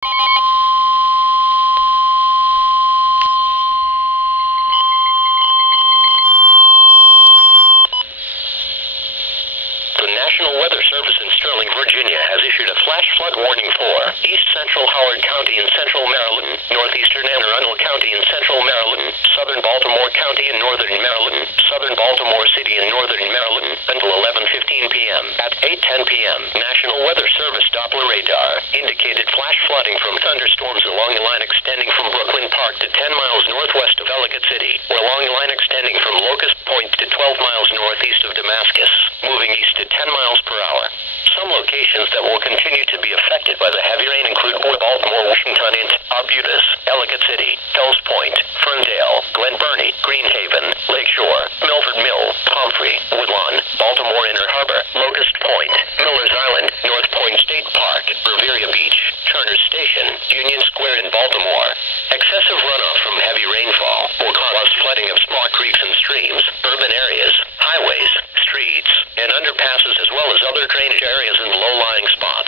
The National Weather Service in Sterling, Virginia has issued a flash flood warning for East Central Howard County in central Maryland, Northeastern and Arundel County in central Maryland, southern Baltimore County in northern Maryland, southern Baltimore City in northern Maryland until 11:15 p.m. At 8:10 p.m., National Weather Service Doppler radar indicated flash flooding from thunderstorms along a line extending from Brooklyn Park to 10 miles northwest of Ellicott City, or along a line extending from Locust Point to 12 miles northeast of Damascus, moving east to 10 miles per hour. Some locations that will continue to be affected by the heavy rain include Baltimore, Washington, Arbutus, Ellicott City, Fells Point, Ferndale, Glen Burnie, Greenhaven, Lakeshore, Milford Mill, Pomfrey, Woodlawn, Baltimore Inner Harbor, Locust Point, Miller's Island, North Point State Park, Riviera Beach, Turner Station, Union Square in Baltimore. Excessive runoff from heavy rainfall will cause flooding of small creeks and streams, urban areas, highways, streets, and underpasses, as well as other drainage areas and low-lying spots.